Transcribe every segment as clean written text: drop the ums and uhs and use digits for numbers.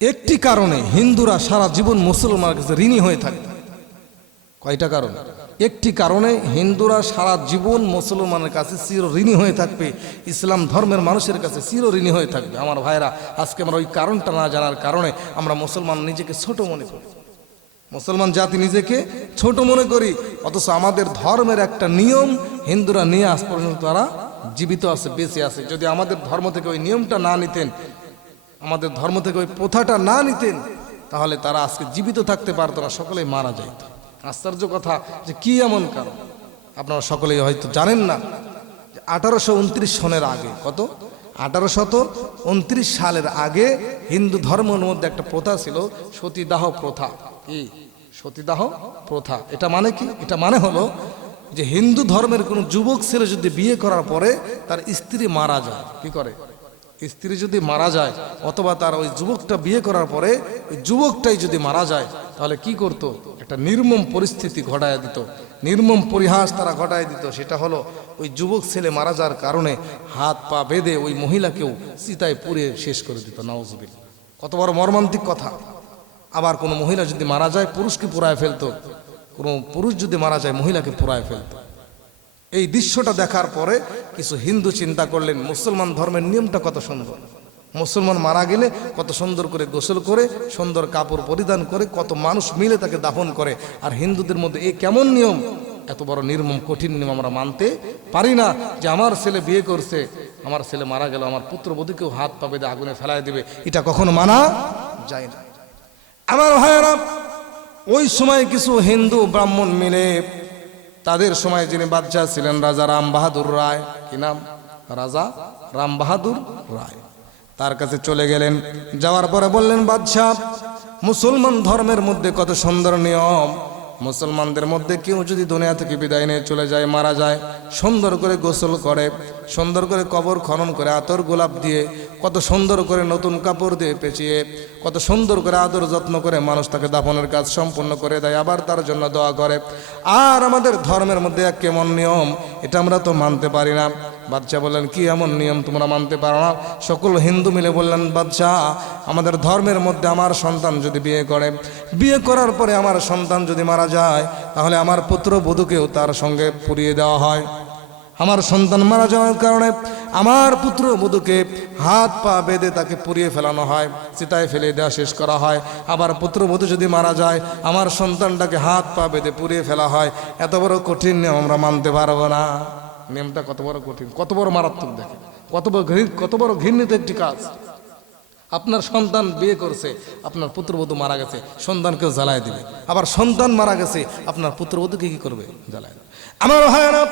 একটি কারণে হিন্দুরা সারা জীবন মুসলমানের কাছে ঋণী হয়ে থাকে। কয়টা কারণ? একটি কারণে হিন্দুরা সারা জীবন মুসলমানের কাছে চির ঋণী হয়ে থাকবে, ইসলাম ধর্মের মানুষের কাছে চির ঋণী হয়ে থাকবে। আমার ভাইরা, আজকে আমরা ওই কারণটা না জানার কারণে আমরা মুসলমান নিজেকে ছোট মনে করি, মুসলমান জাতি নিজেকে ছোট মনে করি। অথচ আমাদের ধর্মের একটা নিয়ম হিন্দুরা নিয়ে আজ পর্যন্ত তারা জীবিত আছে, বেঁচে আছে। যদি আমাদের ধর্ম থেকে ওই নিয়মটা না নিতেন, আমাদের ধর্ম থেকে ওই প্রথাটা না নিতেন, তাহলে তারা আজকে জীবিত থাকতে পারতো না, সকলেই মারা যাইত। আশ্চর্য কথা যে কি এমন কারণ আপনারা সকলেই হয়তো জানেন না। 1829 সনের আগে, কত 1829 সালের আগে হিন্দু ধর্মের মধ্যে একটা প্রথা ছিল, সতীদাহ প্রথা। কি সতীদাহ প্রথা? এটা মানে কি? এটা মানে হলো যে হিন্দু ধর্মের কোনো যুবক ছেলে যদি বিয়ে করার পরে তার স্ত্রী মারা যায়, কি করে? স্ত্রী যদি মারা যায় অথবা তার ওই যুবকটা বিয়ে করার পরে ওই যুবকটাই যদি মারা যায়, তাহলে কি করত? একটা নির্মম পরিস্থিতি ঘটায় দিত, নির্মম পরিহাস তারা ঘটায় দিত। সেটা হলো ওই যুবক ছেলে মারা যাওয়ার কারণে হাত পা বেঁধে ওই মহিলাকেও চিতায় পুড়িয়ে শেষ করে দিত। নাউজুবিল্লাহ! কত বড় মর্মান্তিক কথা। আবার কোনো মহিলা যদি মারা যায় পুরুষকে পুড়ায় ফেলতো, কোনো পুরুষ যদি মারা যায় মহিলাকে পুড়ায় ফেলতো। এই দৃশ্যটা দেখার পরে কিছু হিন্দু চিন্তা করলেন, মুসলমান ধর্মের নিয়মটা কত সুন্দর। মুসলমান মারা গেলে কত সুন্দর করে গোসল করে, সুন্দর কাপড় পরিধান করে, কত মানুষ মিলে তাকে দাফন করে। আর হিন্দুদের মধ্যে এই কেমন নিয়ম? এত বড় নির্মম কঠিন নিয়ম আমরা মানতে পারি না। যে আমার ছেলে বিয়ে করছে, আমার ছেলে মারা গেল, আমার পুত্রবধূকেও হাত পা বেঁধে আগুনে ফেলায় দিবে, এটা কখনো মানা যায় না। আমার ভাইয়েরা, ওই সময় কিছু হিন্দু ব্রাহ্মণ মিলে, তাদের সময় যিনি বাদশাহ ছিলেন রাজা রাম বাহাদুর রায়, কি নাম? রাজা রাম বাহাদুর রায়। তার কাছে চলে গেলেন, যাওয়ার পরে বললেন, বাদশাহ, মুসলমান ধর্মের মধ্যে কত সুন্দর নিয়ম। মুসলমানদের মধ্যে কেউ যদি দুনিয়া থেকে বিদায় নিয়ে চলে যায়, মারা যায়, সুন্দর করে গোসল করে, সুন্দর করে কবর খনন করে, আতর গোলাপ দিয়ে, কত সুন্দর করে নতুন কাপড় দিয়ে পেঁচিয়ে, কত সুন্দর করে আদর যত্ন করে মানুষ তাকে দাফনের কাজ সম্পূর্ণ করে দেয়, আবার তার জন্য দোয়া করে। আর আমাদের ধর্মের মধ্যে এক কেমন নিয়ম, এটা আমরা তো মানতে পারি না। বাদশাহ বললেন, কি এমন নিয়ম তোমরা মানতে পারো না? সকল হিন্দু মিলে বললেন, বাদশাহ, আমাদের ধর্মের মধ্যে আমার সন্তান যদি বিয়ে করে, বিয়ে করার পরে আমার সন্তান যদি মারা যায়, তাহলে আমার পুত্রবধূকেও তার সঙ্গে পুড়িয়ে দেওয়া হয়। আমার সন্তান মারা যাওয়ার কারণে আমার পুত্রবধূকে হাত পা বেঁধে তাকে পুড়িয়ে ফেলানো হয়, চিতায় ফেলে দেওয়া শেষ করা হয়। আবার পুত্রবধূ যদি মারা যায়, আমার সন্তানটাকে হাত পা বেঁধে পুড়িয়ে ফেলা হয়। এত বড় কঠিন নিয়ম আমরা মানতে পারবো না। নিয়মটা কত বড় কঠিন, কত বড় মারাত্মক! দেখেন কত বড় ঘৃণিত একটি কাজ। আপনার সন্তান বিয়ে করছে, আপনার পুত্রবধূ মারা গেছে, সন্তানকেও জ্বালায় দিবে। আবার সন্তান মারা গেছে, আপনার পুত্রবধূকে কি করবে? জ্বালায় দেবে। আমার ভাইয়েরা,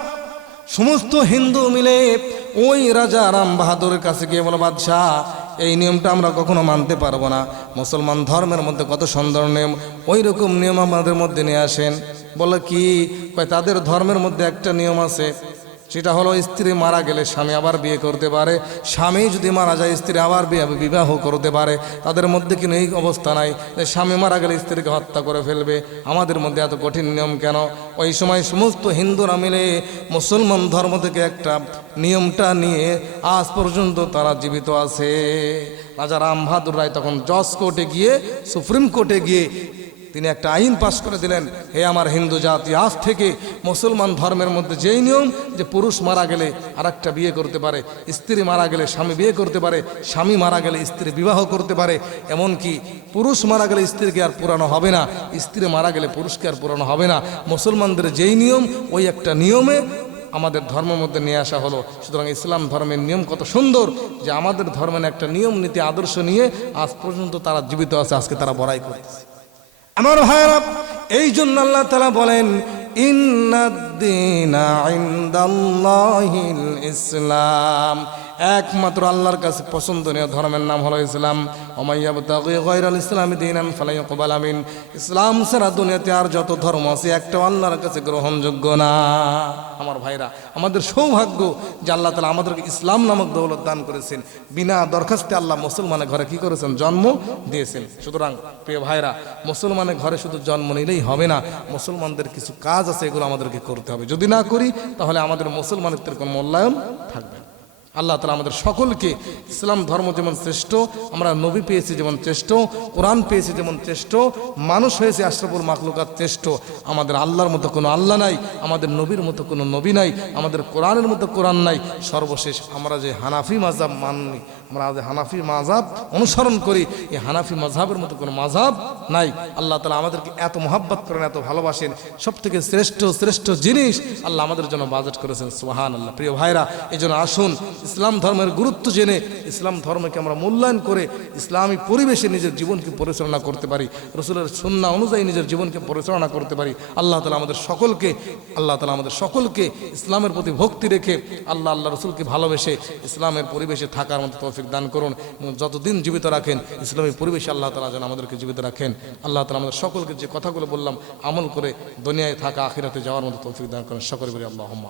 সমস্ত হিন্দু মিলে ওই রাজা রাম বাহাদুরের কাছে গিয়ে বলো, বাদশাহ, এই নিয়মটা আমরা কখনো মানতে পারবো না। মুসলমান ধর্মের মধ্যে কত সুন্দর নিয়ম, ওই রকম নিয়ম আমাদের মধ্যে নিয়ে আসেন। বলে কি? তাদের ধর্মের মধ্যে একটা নিয়ম আছে, সেটা হলো স্ত্রী মারা গেলে স্বামী আবার বিয়ে করতে পারে, স্বামী যদি মারা যায় স্ত্রী আবার বিবাহ করতে পারে। তাদের মধ্যে কিন্তু এই অবস্থা নাই যে স্বামী মারা গেলে স্ত্রীকে হত্যা করে ফেলবে। আমাদের মধ্যে এত কঠিন নিয়ম কেন? ওই সময় সমস্ত হিন্দুরা মিলে মুসলমান ধর্ম থেকে একটা নিয়মটা নিয়ে আজ পর্যন্ত তারা জীবিত আছে। রাজা রাম বাহাদুর রায় তখন জজ কোর্টে গিয়ে, সুপ্রিম কোর্টে গিয়ে তিনি একটা আইন পাশ করে দিলেন, হে আমার হিন্দু জাতি, আজ থেকে মুসলমান ধর্মের মধ্যে যেই নিয়ম যে পুরুষ মারা গেলে আরেকটা বিয়ে করতে পারে, স্ত্রী মারা গেলে স্বামী বিয়ে করতে পারে, স্বামী মারা গেলে স্ত্রী বিবাহ করতে পারে, এমনকি পুরুষ মারা গেলে স্ত্রীকে আর পুরানো হবে না, স্ত্রী মারা গেলে পুরুষকে আর পুরানো হবে না। মুসলমানদের যেই নিয়ম, ওই একটা নিয়মে আমাদের ধর্মের মধ্যে নিয়ে আসা হলো। সুতরাং ইসলাম ধর্মের নিয়ম কত সুন্দর যে আমাদের ধর্মের একটা নিয়ম নীতি আদর্শ নিয়ে আজ পর্যন্ত তারা জীবিত আছে, আজকে তারা বড়াই করতেছে। আমার ভাইরা, এই জন্য আল্লাহ তাআলা বলেন, ইন্নাদ-দীনা ইনদাল্লাহিল ইসলাম, একমাত্র আল্লাহর কাছে পছন্দনীয় ধর্মের নাম হলো ইসলাম। ওয়া ইয়াবতাগি গায়রাল ইসলামি দীনান ফালা ইউকবালা মিন, ইসলাম ছাড়া দুনিয়াতে আর যত ধর্ম আছে একটাও আল্লাহর কাছে গ্রহণযোগ্য না। আমার ভাইরা, আমাদের সৌভাগ্য যে আল্লাহ তাআলা আমাদেরকে ইসলাম নামক দৌলত দান করেছেন। বিনা দরখাস্তে আল্লাহ মুসলমানের ঘরে কি করেছেন? জন্ম দিয়েছেন। সুতরাং প্রিয় ভাইরা, মুসলমানের ঘরে শুধু জন্ম নিলেই হবে না, মুসলমানদের কিছু কাজ আছে, এগুলো আমাদেরকে করতে হবে। যদি না করি তাহলে আমাদের মুসলমানের কোনো মূল্যায়ন থাকবে না। আল্লাহ তাআলা আমাদের সকলকে ইসলাম ধর্ম যেমন শ্রেষ্ঠ, আমরা নবী পেয়েছি যেমন শ্রেষ্ঠ, কোরআন পেয়েছি যেমন শ্রেষ্ঠ, মানুষ হয়েছে আশরাফুল মাখলুকাত শ্রেষ্ঠ। আমাদের আল্লাহর মতো কোনো আল্লাহ নাই, আমাদের নবীর মতো কোনো নবী নাই, আমাদের কোরআনের মতো কোরআন নাই। সর্বশেষ আমরা যে হানাফি মাযহাব মানি, আমরা যে হানাফি মাযহাব অনুসরণ করি, এই হানাফি মাযহাবের মতো কোনো মাযহাব নাই। আল্লাহ তাআলা আমাদেরকে এত মহব্বত করেন, এত ভালোবাসেন। সব থেকে শ্রেষ্ঠ শ্রেষ্ঠ জিনিস আল্লাহ আমাদের জন্য বাজেট করেছেন। সুবহানাল্লাহ। প্রিয় ভাইরা, এই জন্য আসুন ইসলাম ধর্মের গুরুত্ব জেনে ইসলাম ধর্মকে আমরা মূল্যায়ন করে ইসলামী পরিবেশে নিজের জীবনকে পরিচালনা করতে পারি, রাসূলের সুন্নাহ অনুযায়ী নিজের জীবনকে পরিচালনা করতে পারি। আল্লাহ তাআলা আমাদের সকলকে ইসলামের প্রতি ভক্তি রেখে আল্লাহ রাসূলকে ভালোবেসে ইসলামের পরিবেশে থাকার মতো তৌফিক দান করুন। যতদিন জীবিত রাখেন ইসলামী পরিবেশে আল্লাহ তাআলা যেন আমাদেরকে জীবিত রাখেন। আল্লাহ তাআলা আমাদের সকলকে যে কথাগুলো বললাম আমল করে দুনিয়ায় থাকা আখিরাতে যাওয়ার মতো তৌফিক দান করেন। সকলে বলি আল্লাহুম্মা